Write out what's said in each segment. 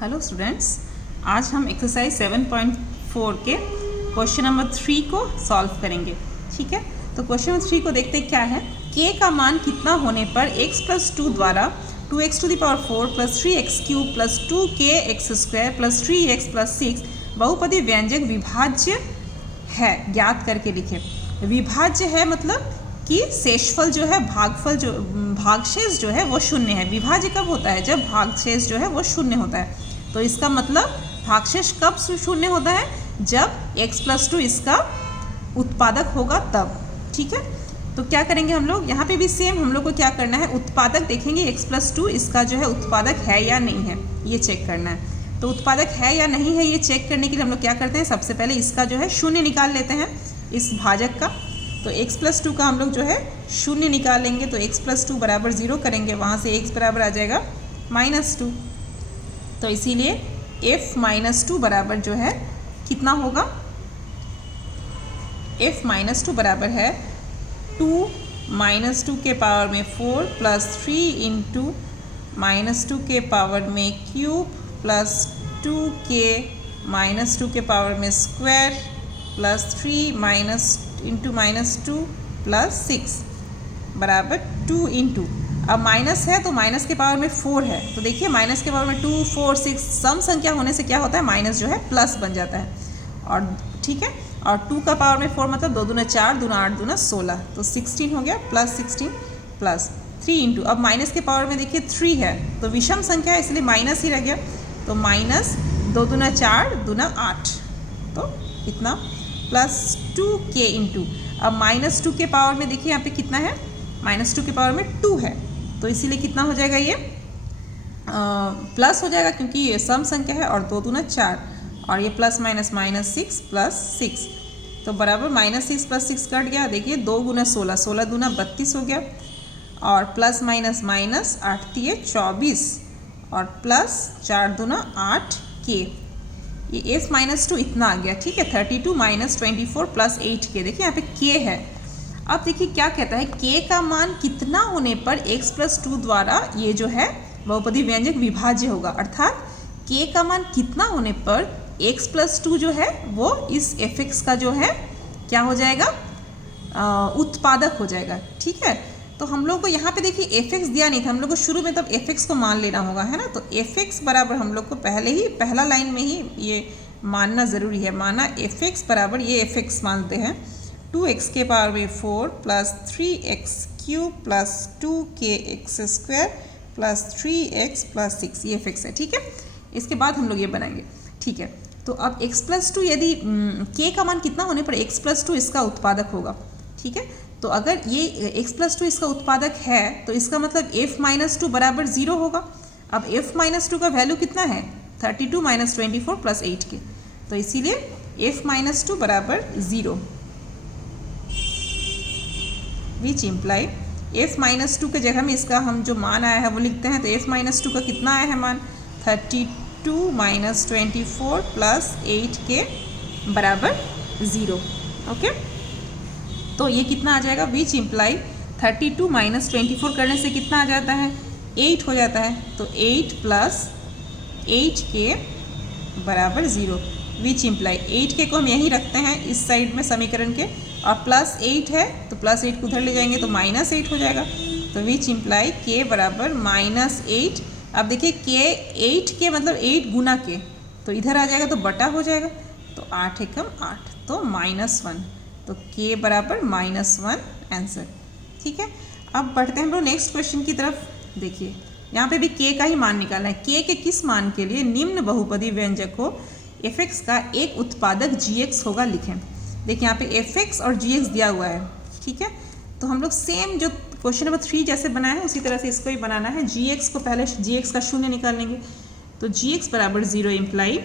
Hello students, आज हम exercise 7.4 के क्वेश्चन नंबर 3 को सॉल्व करेंगे। ठीक है, तो क्वेश्चन नंबर 3 को देखते हैं क्या है। k का मान कितना होने पर x + 2 द्वारा 2x⁴ + 3x³ + 2kx² + 3x + 6 बहुपदी व्यंजक विभाज्य है, ज्ञात करके लिखे। विभाज्य है मतलब कि शेषफल जो है भागशेष जो है वो शून्य है। विभाज्य कब होता है? जब भागशेष जो है वो शून्य होता है। तो इसका मतलब भागशेष कब शून्य होता है? जब x + 2 इसका उत्पादक होगा तब। ठीक है, तो क्या करेंगे हम लोग, यहाँ पे भी सेम हम लोग को क्या करना है, उत्पादक देखेंगे x + 2 इसका जो है उत्पादक है या नहीं है, ये चेक करना है। तो उत्पादक है या नहीं है ये चेक करने के लिए हम लोग क्या करते हैं, सबसे पहले इसका जो है शून्य निकाल लेते हैं, इस भाजक का। तो x + 2 का हम लोग जो है शून्य निकालेंगे, तो x + 2 = 0 करेंगे, वहाँ से x बराबर आ जाएगा -2। तो इसीलिए f - 2 बराबर जो है कितना होगा, f - 2 बराबर है 2 - 2 के पावर में 4 + 3 × -2 के पावर में क्यूब प्लस 2k - 2 के पावर में स्क्वायर प्लस 3 × -2 + 6 बराबर 2 × अब माइनस है तो माइनस के पावर में 4 है, तो देखिए माइनस के पावर में 2, 4, 6 सम संख्या होने से क्या होता है, माइनस जो है प्लस बन जाता है। और ठीक है, और 2 का पावर में 4 मतलब 2 दूना 4, 2 8, 2 16, तो 16 हो गया, +16 प्लस 3 × अब माइनस के पावर में देखिए 3 है, तो विषम संख्या है इसलिए माइनस ही रह गया, तो -2 दूना 4, 2 8, तो इतना +2k × अब -2 के पावर में देखिए यहाँ पे कितना है, -2 के पावर में 2 है, तो इसीलिए कितना हो जाएगा, ये प्लस हो जाएगा क्योंकि ये सम संख्या है, और 2 दूना 4 और ये प्लस माइनस -6 + 6, तो बराबर -6 + 6 कट गया। देखिए 2 × 16, 16 दूना 32 हो गया, और प्लस माइनस माइनस 8 × 3 = 24 और प्लस 4 दूना 8k, ये f - 2 इतना आ गया। ठीक है, 32 - 24 + 8k, देखिए यहाँ पे k है। अब देखिए क्या कहता है, k का मान कितना होने पर x + 2 द्वारा ये जो है बहुपदी व्यंजक विभाज्य होगा, अर्थात k का मान कितना होने पर x + 2 जो है वो इस fx का जो है क्या हो जाएगा, उत्पादक हो जाएगा। ठीक है, तो हम लोग को यहाँ पे देखिए fx दिया नहीं था, हम लोग को शुरू में तब fx को मान लेना होगा, है ना। तो fx बराबर हम लोग को पहला लाइन में ही ये मानना ज़रूरी है, माना fx बराबर ये fx मानते हैं 2x के पावर में 4 + 3x³ + 2kx² + 3x + 6, ये fx है। ठीक है, इसके बाद हम लोग ये बनाएंगे। ठीक है, तो अब x + 2 यदि k का मान कितना होने पर x + 2 इसका उत्पादक होगा। ठीक है, तो अगर ये x + 2 इसका उत्पादक है तो इसका मतलब f - 2 बराबर 0 होगा। अब f - 2 का वैल्यू कितना है, 32 - 24 + 8k, तो इसीलिए f - 2 बराबर 0, विच इम्प्लाई f - 2 के जगह में इसका हम जो मान आया है वो लिखते हैं। तो f - 2 का कितना आया है मान, 32 - 24 + 8k बराबर 0। ओके, तो ये कितना आ जाएगा, विच इम्प्लाई 32 - 24 करने से कितना आ जाता है, 8 हो जाता है, तो 8 + 8k बराबर 0, विच इम्प्लाई 8k को हम यहीं रखते हैं इस साइड में समीकरण के, और +8 है तो +8 को उधर ले जाएंगे तो -8 हो जाएगा, तो विच इम्प्लाई k बराबर -8। अब देखिए k 8k मतलब 8 गुना k, तो इधर आ जाएगा तो बटा हो जाएगा, तो 8 एकम 8, तो -1, तो k बराबर -1 आंसर। ठीक है, अब बढ़ते हैं हम लोग नेक्स्ट क्वेश्चन की तरफ। देखिए यहाँ पे भी k का ही मान निकालना है। k के किस मान के लिए निम्न बहुपदी व्यंजक को fx का एक उत्पादक gx होगा, लिखें। देखिए यहाँ पे fx और gx दिया हुआ है। ठीक है, तो हम लोग सेम जो क्वेश्चन नंबर 3 जैसे बनाया है उसी तरह से इसको ही बनाना है। gx को पहले gx का शून्य निकालेंगे, तो gx बराबर 0 इम्प्लाई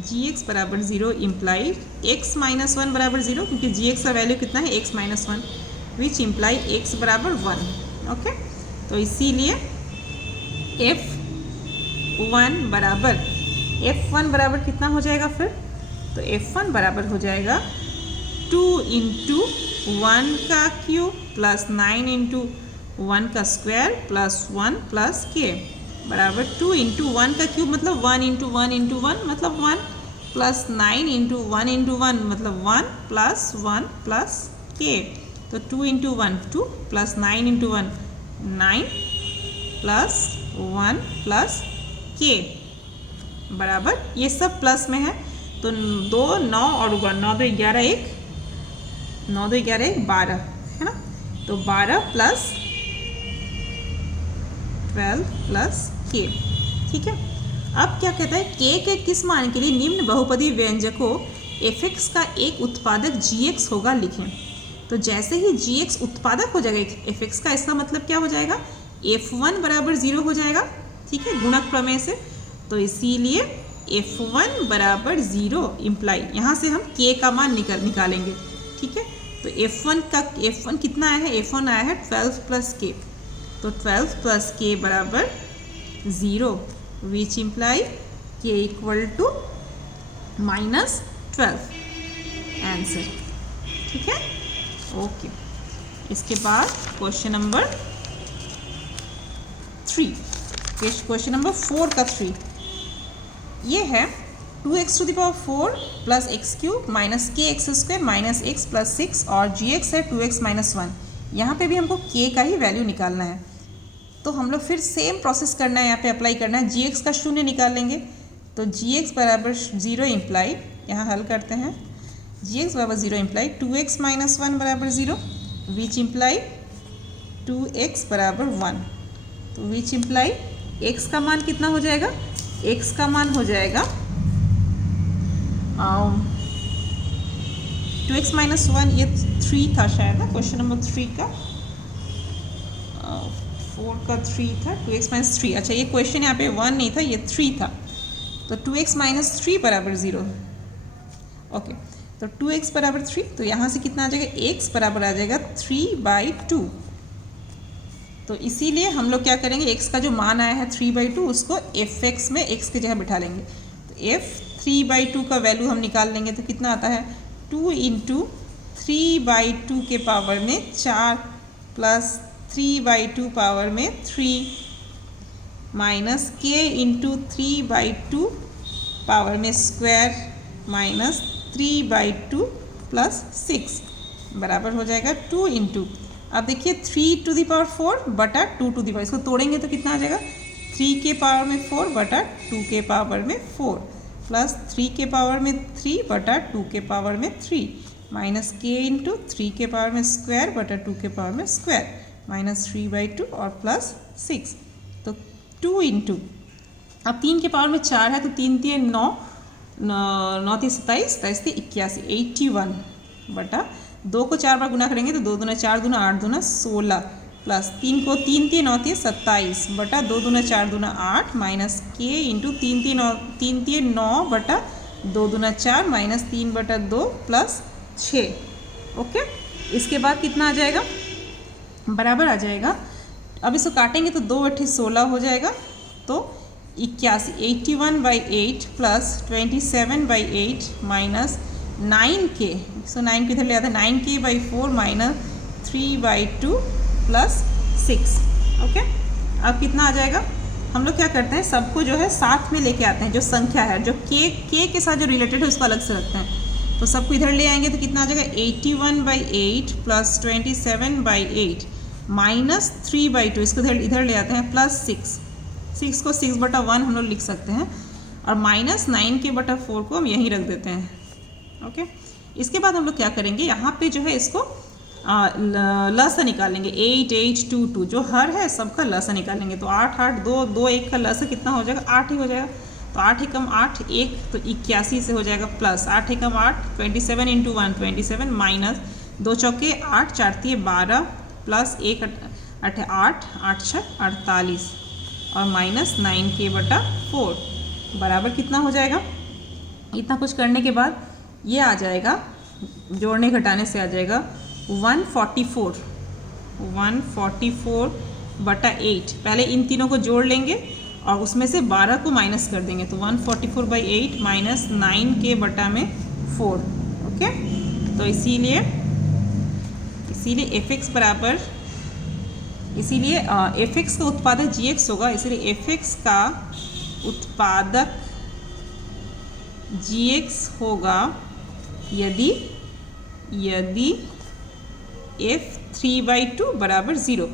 gx बराबर 0 इम्प्लाई x - 1 बराबर 0, क्योंकि gx का वैल्यू कितना है, x - 1, विच इम्प्लाई x बराबर 1। ओके, तो इसीलिए f1 बराबर कितना हो जाएगा फिर, तो f1 बराबर हो जाएगा 2 × 1 का क्यूब + 9 × 1 का स्क्वायर + 1 + k, बराबर 2 इंटू 1 का क्यूब मतलब 1 इंटू 1 इंटू 1 मतलब 1 प्लस 9 इंटू 1 इंटू 1 मतलब 1 प्लस के। तो 2 into 1 2 plus 9 into 1 9 plus 1 plus के बराबर, ये सब प्लस में है तो 2 9 और 9 2 11 1 9 2 11 1 12 है ना। तो 12 प्लस 12 प्लस के। ठीक है, अब क्या कहता है के के किस मान के लिए निम्न बहुपदी व्यंजकों f(x) का एक उत्पादक g(x) होगा लिखें। तो जैसे ही g(x) उत्पादक हो जाएगा f(x) का, इसका मतलब क्या हो जाएगा f1 बराबर 0 हो जाएगा। ठीक है, गुणक प्रमेय से। तो इसीलिए f1 बराबर 0 इम्प्लाई यहाँ से हम k का मान निकालेंगे। ठीक है, तो f1 कितना आया है, f1 आया है 12 प्लस k। तो 12 प्लस k बराबर 0 which imply k equal to -12 answer. ठीक है, ओके। इसके बाद क्वेश्चन नंबर 3, क्वेश्चन नंबर 4 का 3 ये है 2x to the power 4 plus x cube minus k x square minus x plus 6 और gx है 2x माइनस 1। यहाँ पर भी हमको k का ही वैल्यू निकालना है। तो हम लोग फिर सेम प्रोसेस करना है, यहाँ पे अप्लाई करना है। gx का शून्य निकाल लेंगे तो gx बराबर 0 इम्प्लाई, यहाँ हल करते हैं, gx बराबर 0 इम्प्लाई 2x माइनस 1 बराबर 0 विच इम्प्लाई 2x बराबर 1। तो विच इम्प्लाई x का मान कितना हो जाएगा, x का मान हो जाएगा 2x माइनस 1, ये 3 था शायद ना, क्वेश्चन नंबर 3 का 4 का 3 था, 2x माइनस 3। अच्छा, ये क्वेश्चन यहाँ पे 1 नहीं था, ये 3 था। तो 2x माइनस 3 बराबर 0। ओके, तो 2x बराबर 3, तो यहाँ से कितना आ जाएगा, x बराबर आ जाएगा 3/2। तो इसीलिए हम लोग क्या करेंगे, x का जो मान आया है 3/2 उसको f(x) में x की जगह बिठा लेंगे। तो f 3/2 का वैल्यू हम निकाल लेंगे तो कितना आता है 2 इंटू 3/2 के पावर में 4 प्लस 3/2 पावर में 3 माइनस k इंटू 3/2 पावर में स्क्वायर माइनस 3/2 प्लस 6 बराबर हो जाएगा 2 इंटू, अब देखिए 3 टू द पावर 4 बटा 2 टू द पावर, इसको तोड़ेंगे तो कितना आ जाएगा 3 के पावर में 4 बटा 2 के पावर में 4 प्लस 3 के पावर में 3 बटा 2 के पावर में 3 माइनस k इंटू 3 के पावर में स्क्वायर बटा 2 के पावर में स्क्वायर माइनस 3/2 और प्लस 6। तो 2 इंटू, अब 3 के पावर में 4 है तो 3 3 9 9 3 27 27 81 81 बटा 2 को 4 बार गुना करेंगे तो 2 दूना 4 दूना 8 दूना 16 प्लस 3 को 3 3 9 3 27 बटा 2 दूना 4 दूना 8 माइनस k इंटू 3 3 9 बटा 2 दूना 4 माइनस 3 बटा 2 प्लस 6। ओके, इसके बाद कितना आ जाएगा, बराबर आ जाएगा। अब इसको काटेंगे तो 2 8 16 हो जाएगा, तो 81 81/8 प्लस 27/8 माइनस 9k, सो 9 को इधर ले आते हैं 9k/4 माइनस 3/2 प्लस 6। ओके, अब कितना आ जाएगा, हम लोग क्या करते हैं सबको जो है साथ में लेके आते हैं, जो संख्या है जो k के साथ जो रिलेटेड है उसको अलग से रखते हैं। तो सबको इधर ले आएंगे तो कितना आ जाएगा 81/8 प्लस 27/8 माइनस 3/2, इसको इधर ले आते हैं प्लस 6 को 6/1 हम लोग लिख सकते हैं और माइनस 9k/4 को हम यहीं रख देते हैं। ओके, इसके बाद हम लोग क्या करेंगे, यहाँ पे जो है इसको लसा निकालेंगे 8 8 2 2, जो हर है सबका लसा निकालेंगे। तो 8 8 2 2 1 का लसा कितना हो जाएगा 8 ही हो जाएगा। तो 8 एकम 8 1 तो 81 से हो जाएगा प्लस 8 एकम 8 27 इंटू 1 27 माइनस 2 चौके 8 4 3 12 प्लस 1 8 8 8 6 48 और माइनस 9k/4 बराबर कितना हो जाएगा। इतना कुछ करने के बाद ये आ जाएगा, जोड़ने घटाने से आ जाएगा 144/8। पहले इन तीनों को जोड़ लेंगे और उसमें से 12 को माइनस कर देंगे तो 144/8 माइनस 9k/4। ओके, तो इसीलिए f(x) बराबर इसीलिए एफ एक्स का उत्पादक जी एक्स होगा, इसीलिए एफ एक्स का उत्पादक जी एक्स होगा यदि f3/2 बराबर 0।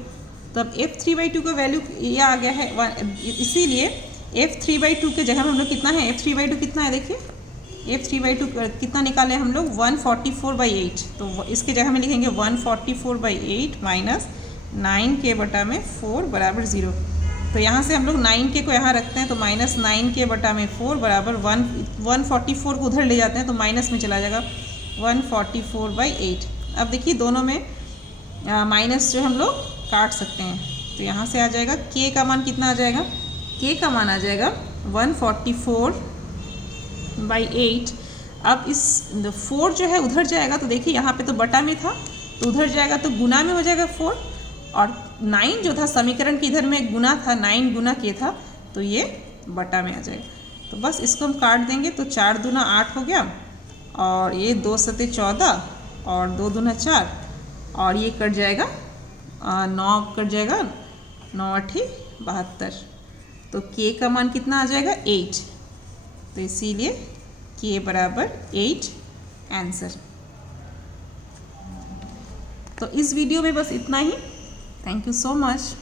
तब f3/2 का वैल्यू ये आ गया है, इसीलिए f3/2 के जगह में हम लोग कितना है, f3/2 कितना है देखिए, f3/2 कितना निकाले हम लोग 144/8। तो इसके जगह में लिखेंगे 144/8 माइनस 9k बटा में 4 बराबर 0। तो यहाँ से हम लोग 9k को यहाँ रखते हैं तो माइनस 9k बटा में 4 बराबर 144 को उधर ले जाते हैं तो माइनस में चला जाएगा 144/8। अब देखिए दोनों में माइनस जो हम लोग काट सकते हैं, तो यहाँ से आ जाएगा k का मान कितना आ जाएगा, k का मान आ जाएगा 144/8। अब इस 4 जो है उधर जाएगा तो देखिए यहाँ पे तो बटा में था तो उधर जाएगा तो गुना में हो जाएगा 4, और 9 जो था समीकरण के इधर में गुना था, 9 गुना k था तो ये बटा में आ जाएगा। तो बस इसको हम काट देंगे तो 4 दूना 8 हो गया, और ये 2 सते 14 और 2 दूना 4, और ये कट जाएगा 9 कट जाएगा, 9 8 72। तो k का मान कितना आ जाएगा 8। तो इसीलिए k बराबर 8 आंसर। तो इस वीडियो में बस इतना ही। Thank you so much.